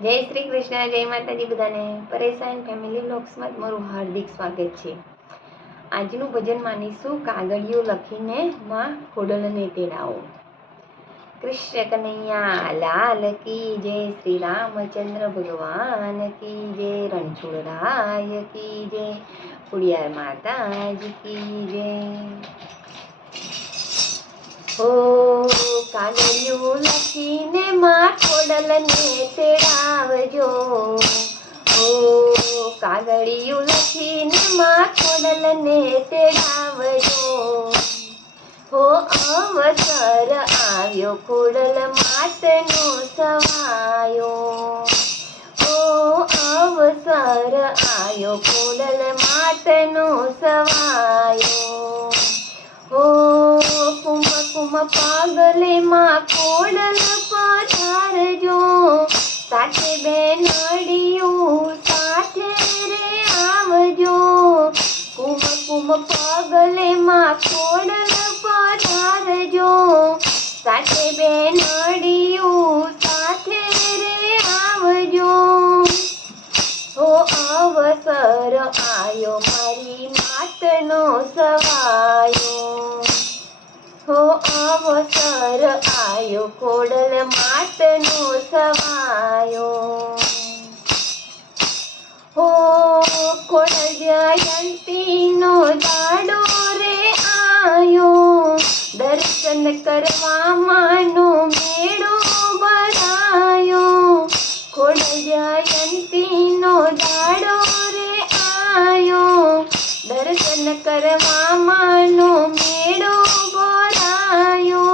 જય શ્રી કૃષ્ણ, જય માતાજી બધાને. પરેશાન ફેમિલી બ્લોગ્સમાં તમારું હાર્દિક સ્વાગત છે. આજનું ભજન માનીશું કાગળિયો લખીને માં ખોડલને તેડાવો. કૃષ્ણ કનૈયા લાલ કી જય, શ્રી રામચંદ્ર ભગવાન કી જય, રણછોડરાય કી જય, ખોડિયાર માતાજી કી જય. ઓ કાગળિયું લખીને માં ખોડલને તેડાવજો. ઓ કાગળિયું લખીને માં ખોડલને તેડાવજો. હો અવસર આવ્યો ખોડલ માતનો સવાયો. હો અવસર આવ્યો ખોડલ માતનો સવાયો. હો કુમ કુમ પાગલે માં ખોડલ પધારજો. સાથે બેનડીયું સાથે રે આવજો. કુમ કુમ પાગલે માં ખોડલ પધારજો. સાથે બેનડીયું સાથે રે આવજો. હો અવસર આયો મારી માતનો સવાયો. હો અવસર આયો ખોડલ માતનો સવાયો. હો ખોડલ જયંતીનો દાડો રે આયો. દર્શન કરવા માનો મેળો ભરાયો. ખોડલ જયંતીનો દાડો રે આયો. દર્શન કરવા માનો મેળો ભરાયો.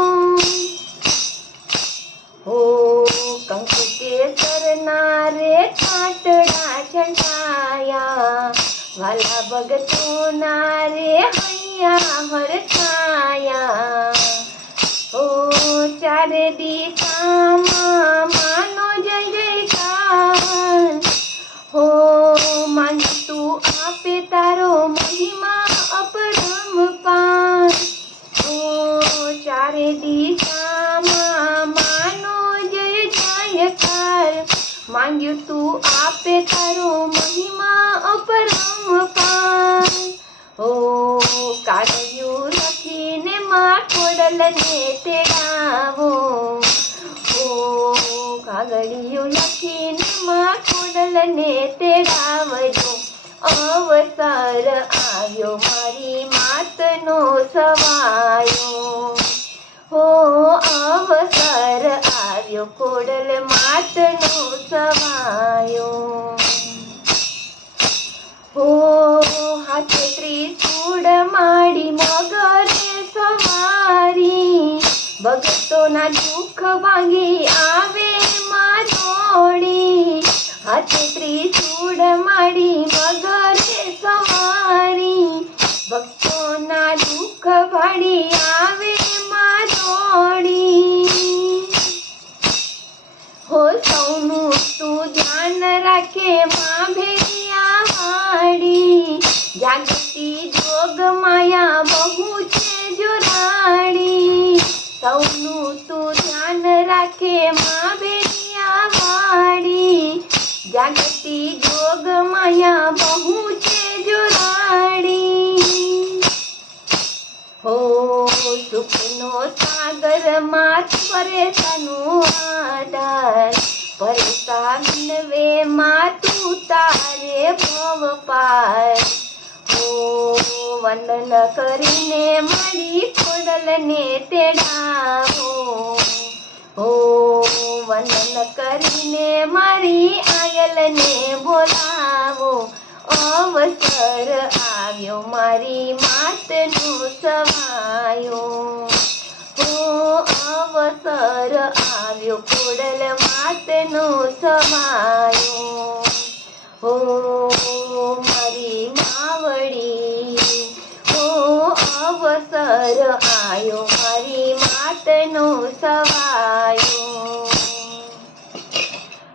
હો કંકુ કેસરના રે કાટડા છંટાયા. વાલા ભગતોના રે હૈયા હરખાયા. હો ચારે દિશામાં માનો જય જયકાર. હો માન તું આપે તારો મહિમા અપરંપાર. હો ચારે દિશામાં માનો જય જયકાર. માંગ્યું તું આપે તારો મહિમા અપરંપાર. હો કાગળિયું લખીને માં ખોડલને તેડાવો. હો કાગળિયું લખીને માં ખોડલને તેડાવજો. અવસર આવ્યો મારી માતનો સવાયો. હો અવસર આવ્યો ખોડલ માતનો સવાયો. હો હાથે ત્રિશૂળ માડી મગરે સવારી. ભગતોના દુઃખ ભાંગી આવે માં દોડી. હાથે ત્રિશૂળ માડી મગરે સવારી. ભક્તોના દુઃખ ભાળી આવે માં દોડી. હો સૌનું તું ધ્યાન રાખે માં ભેરિયા વાળી. જાગતી જોગ માયા બહુ છે જોરાડી. સૌનું તું ધ્યાન રાખે માં ભેરિયા વાળી. જાગતી જોગ માયા બહુ છે જોરાડી. હો સુખનો સાગર માં પરેશાનું આધાર. પરેશાન વે માં તું તારે ભવ પાર. હો વંદન કરીને મારી ખોડલને તેડાવો. હો વંદન કરીને મારી આયલને બોલાવો. અવસર આવ્યો મારી માતનો સવાયો. હો અવસર આવ્યો ખોડલ માતનો સવાયો. હો મારી માવડી. હો અવસર આયો મારી માતનો સવાયો.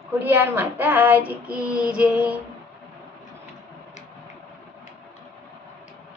ખોડિયાર માતાજી કી જય.